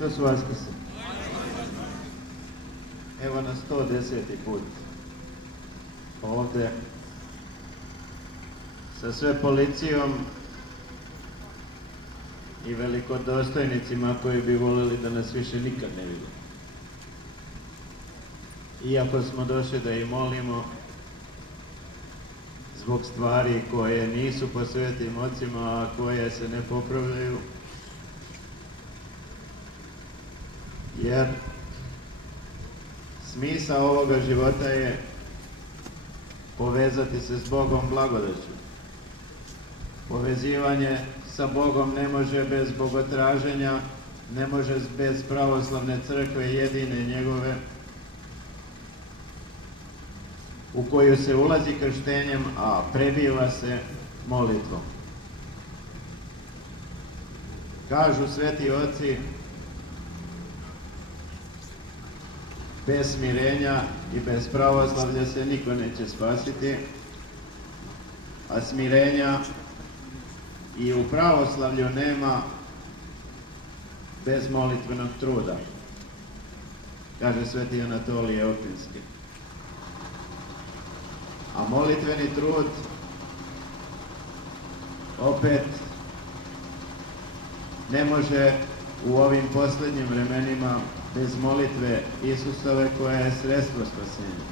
Hristos vaskrse. Evo na 110. put ovde sa sve policijom i velikodostojnicima koji bi volili da nas više nikad ne vide. Iako smo došli da ih molimo zbog stvari koje nisu po svetim ocima, a koje se ne popravljaju, jer smisao ovoga života je povezati se s Bogom blagodaću. Povezivanje sa Bogom ne može bez bogotraženja, ne može bez pravoslavne crkve jedine njegove, u koju se ulazi krštenjem, a prebiva se molitvom. Kažu sveti oci, bez smirenja i bez pravoslavlja se niko neće spasiti, a smirenja i u pravoslavlju nema bez molitvenog truda, kaže sveti Anatolije Opinski. A molitveni trud opet ne može u ovim poslednjim vremenima bez molitve Isusove koja je sredstvo spasenja.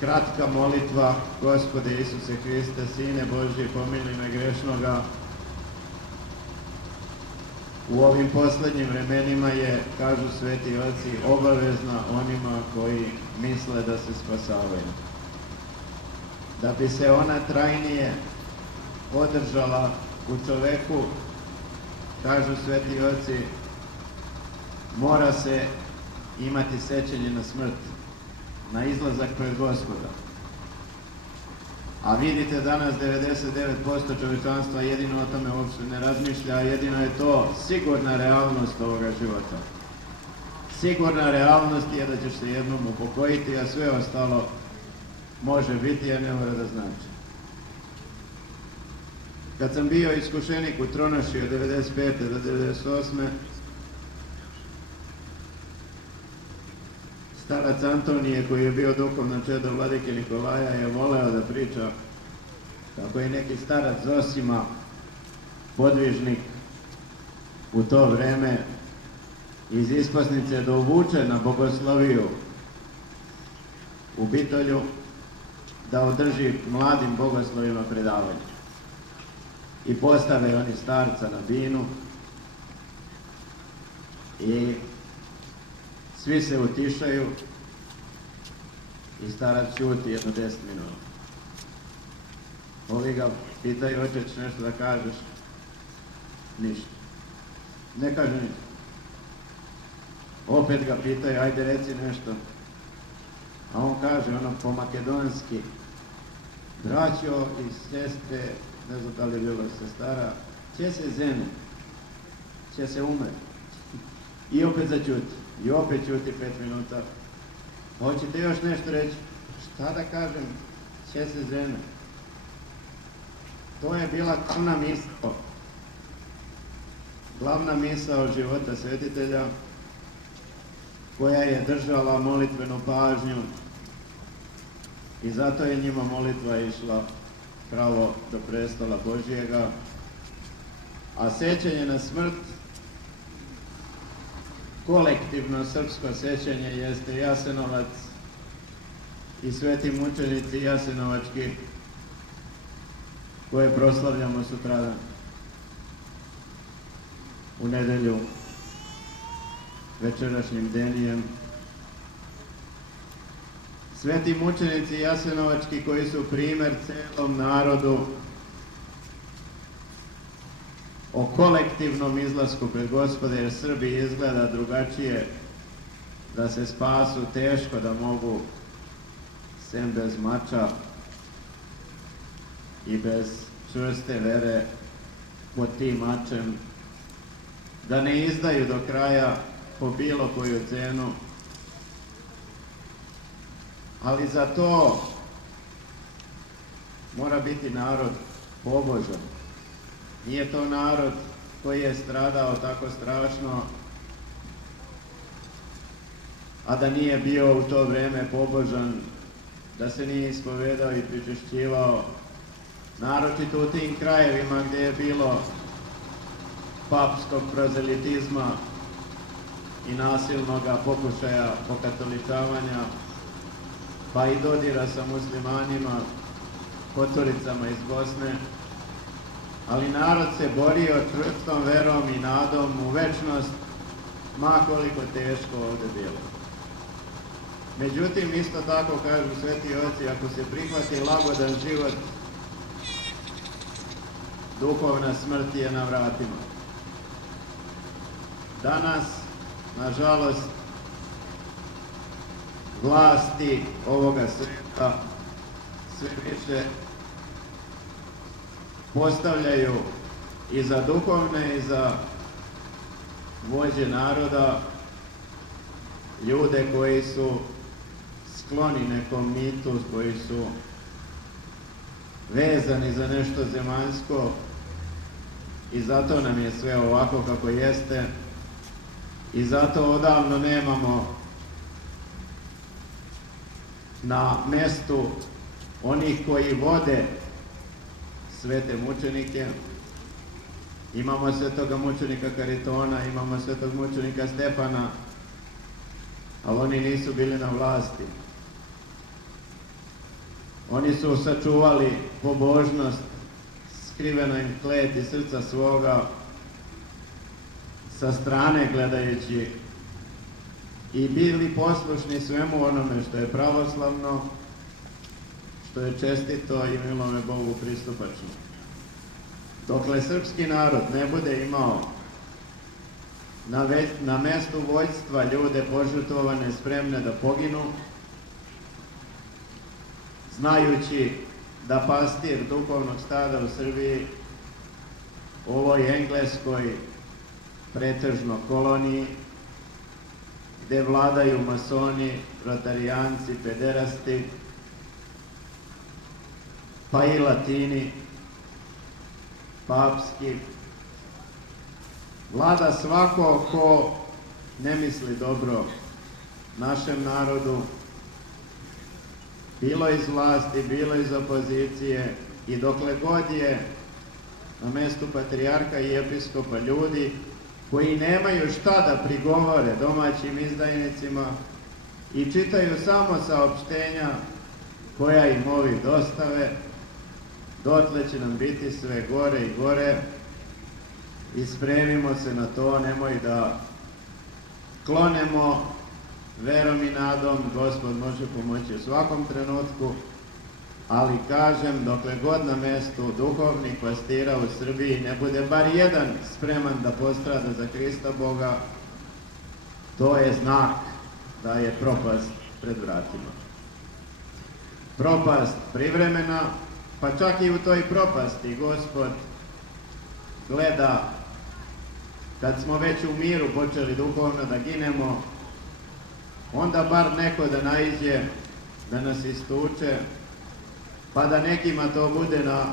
Kratka molitva: Gospode Isuse Hriste, Sine Božji, pomili me grešnoga, u ovim poslednjim vremenima je, kažu sveti oci, obavezna onima koji misle da se spasavaju. Da bi se ona trajnije održala u čoveku, kažu sveti oci, mora se imati sećanje na smrt, na izlazak pred Gospoda. A vidite, danas 99% čovečanstva jedino o tome uopšte ne razmišlja, jedino je to sigurna realnost ovoga života. Sigurna realnost je da ćeš se jednom upokojiti, a sve ostalo može biti, a ne mora da znači. Kad sam bio iskušenik u Tronoši od 95. do 98. starac Antonije, koji je bio duhovno čedo vladike Nikolaja, je voleo da priča kako je neki starac Zosima, podvižnik u to vreme, iz Ispasnice dovuče na bogosloviju u Bitolju da održi mladim bogoslovima predavanje. I postave oni starca na binu i svi se utišaju i starac ćuti jedno 10 minuta. Ovi ga pitaju, hoćeš nešto da kažeš? Ništa. Ne kaže ništa. Opet ga pitaju, ajde reci nešto. A on kaže ono po makedonski: braćo i sestre, ne znam da li je bilo sestara, će se zene, će se umre. I opet začuti. I opet ćuti 5 minuta. Hoćete još nešto reći? Šta da kažem? Će se zene. To je bila glavna misao. Glavna misao života svetitelja, koja je držala molitvenu pažnju i zato je njima molitva išla pravo do prestola Božijega, a sećanje na smrt, kolektivno srpsko sećanje, jeste Jasenovac i sveti mučenici jasenovački koje proslavljamo sutradan u nedelju večerašnjim denijem. Sveti mučenici jasenovački koji su primer celom narodu o kolektivnom izlasku pred Gospoda, jer Srbi izgleda drugačije, da se spasu teško da mogu, sem bez mača i bez čvrste vere pod tim mačem, da ne izdaju do kraja po bilo koju cenu, ali za to mora biti narod pobožan. Nije to narod koji je stradao tako strašno, a da nije bio u to vrijeme pobožan, da se nije ispovedao i pričešćivao, naročito u tim krajevima gdje je bilo papskog prozelitizma i nasilnog pokušaja pokatoličavanja, pa i dodira sa muslimanima, potoricama iz Bosne, ali narod se borio čvrstom verom i nadom u večnost, ma koliko teško ovdje bilo. Međutim, isto tako kažu sveti oci, ako se prihvati lagodan život, duhovna smrt je na vratima. Danas, nažalost, vlasti ovoga svijeta sve više postavljaju i za duhovne i za vođe naroda ljude koji su skloni nekom mitu, koji su vezani za nešto zemaljsko i zato nam je sve ovako kako jeste i zato odavno nemamo na mestu onih koji vode svete mučenike. Imamo svetoga mučenika Karitona, imamo svetog mučenika Stefana, ali oni nisu bili na vlasti. Oni su sačuvali pobožnost, skriveno im kleti srca svoga, sa strane gledajući, i bili poslušni svemu onome što je pravoslavno, što je čestito i milome Bogu pristupačno. Dokle srpski narod ne bude imao na mestu vođstva ljude požrtvovane, spremne da poginu, znajući da pastir duhovnog stada u Srbiji, ovoj engleskoj pretežno koloniji, gde vladaju masoni, rotarijanci, pederasti, pa i latini, papski, vlada svako ko ne misli dobro našem narodu, bilo iz vlasti, bilo iz opozicije, i dokle god je na mestu patrijarha i episkopa ljudi koji nemaju šta da prigovore domaćim izdajnicima i čitaju samo saopštenja koja im ovi dostave, dotle će nam biti sve gore i gore i spremimo se na to, nemoj da klonemo verom i nadom, Gospod može pomoći u svakom trenutku, ali kažem, dokle god na mestu duhovnih pastira u Srbiji ne bude bar jedan spreman da postrada za Hrista Boga, to je znak da je propast pred vratima. Propast privremena, pa čak i u toj propasti Gospod gleda, kad smo već u miru počeli duhovno da ginemo, onda bar neko da naiđe, da nas istuče, pa da nekima to bude na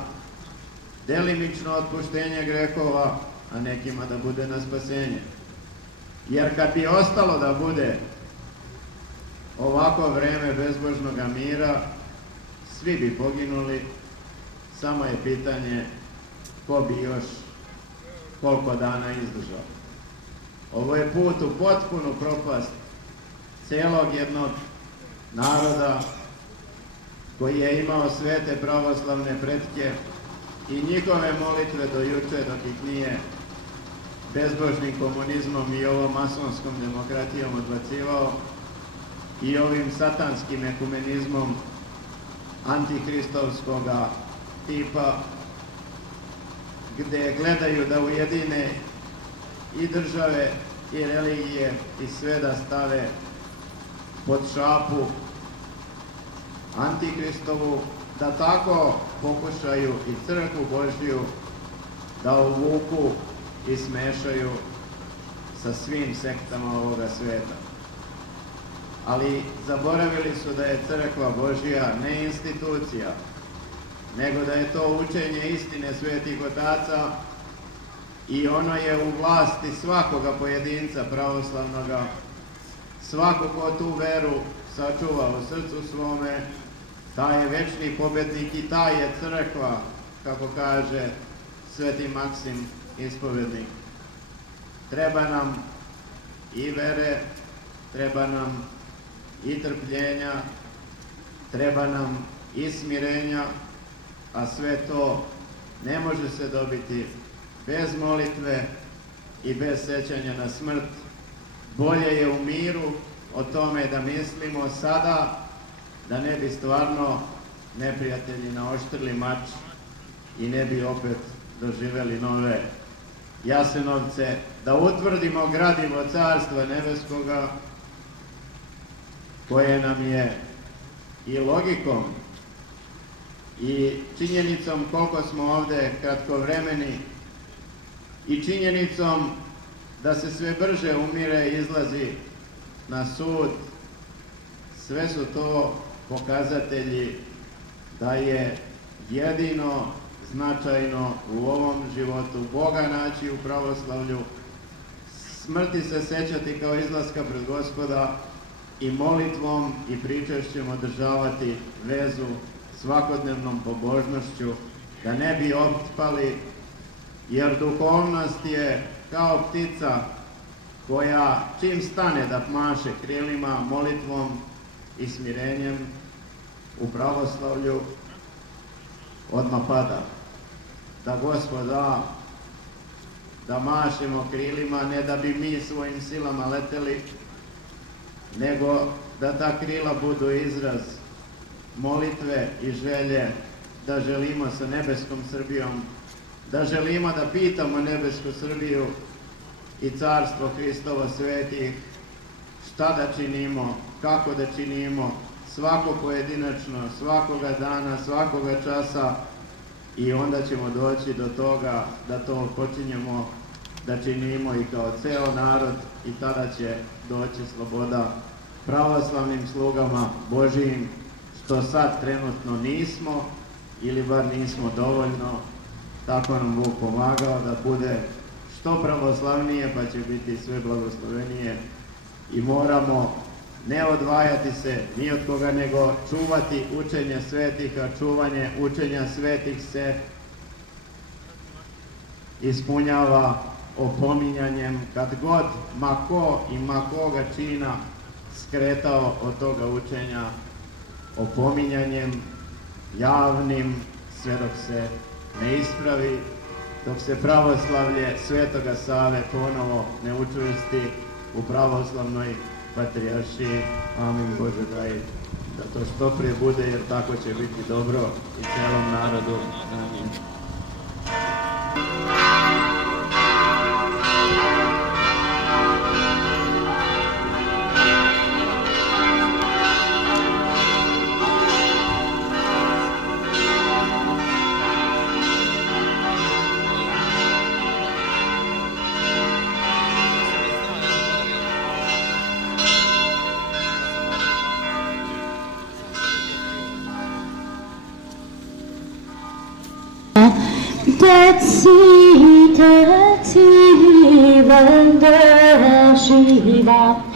delimično otpuštenje grehova, a nekima da bude na spasenje. Jer kad bi ostalo da bude ovako vreme bezbožnog mira, svi bi poginuli, samo je pitanje ko bi još koliko dana izdržao. Ovo je put u potpunu propast celog jednog naroda koji je imao svete pravoslavne pretke i njihove molitve do juče, dok ih nije bezbožnim komunizmom i ovom masonskom demokratijom odbacivao i ovim satanskim ekumenizmom antihristovskoga tipa, gde gledaju da ujedine i države i religije i sve da stave pod šapu Antihristovu, da tako pokušaju i crkvu Božju da uvuku i smešaju sa svim sektama ovoga sveta. Ali zaboravili su da je crkva Božja ne institucija, nego da je to učenje istine svetih otaca i ono je u vlasti svakoga pojedinca pravoslavnoga. Svako ko tu veru sačuva u srcu svome, taj je večni pobednik i taj je crkva, kako kaže Sveti Maksim ispovednik. Treba nam i vere, treba nam i trpljenja, treba nam i smirenja, a sve to ne može se dobiti bez molitve i bez sećanja na smrt. Bolje je u miru o tome da mislimo sada, da ne bi stvarno neprijatelji naoštrili mač i ne bi opet doživeli nove Jasenovce, da utvrdimo gradivo Carstva Nebeskoga, koje nam je i logikom i činjenicom koliko smo ovde kratkovremeni i činjenicom da se sve brže umire i izlazi na sud, sve su to pokazatelji da je jedino značajno u ovom životu Boga naći u pravoslavlju, smrti se sećati kao izlaska pred Gospoda i molitvom i pričašćem održavati vezu svakodnevnom pobožnošću, da ne bi otpali, jer duhovnost je kao ptica koja čim stane da maše krilima, molitvom i smirenjem u pravoslavlju, odmah pada. Da Gospod da, da mašemo krilima, ne da bi mi svojim silama leteli, nego da ta krila budu izraz molitve i želje, da želimo sa nebeskom Srbijom, da želimo da pitamo nebesku Srbiju i Carstvo Hristovo svetih, šta da činimo, kako da činimo, svako pojedinačno, svakoga dana, svakoga časa, i onda ćemo doći do toga da to počinjemo da činimo i kao ceo narod, i tada će doći sloboda pravoslavnim slugama Božijim, što sad trenutno nismo, ili bar nismo dovoljno. Tako nam Bog pomagao da bude što pravoslavnije, pa će biti sve blagoslovenije, i moramo ne odvajati se ni od koga, nego čuvati učenje svetih, a čuvanje učenja svetih se ispunjava opominjanjem, kad god ma ko i ma koga čina skretao od toga učenja, opominjanjem javnim, sve dok se ne ispravi, dok se pravoslavlje Svetoga Save ponovo ne učvrsti u pravoslavnoj patrijaršiji. Amin, Bože daj da to što prije bude, jer tako će biti dobro i celom narodu. Amin. Tetsi, tetsi, vende shiva.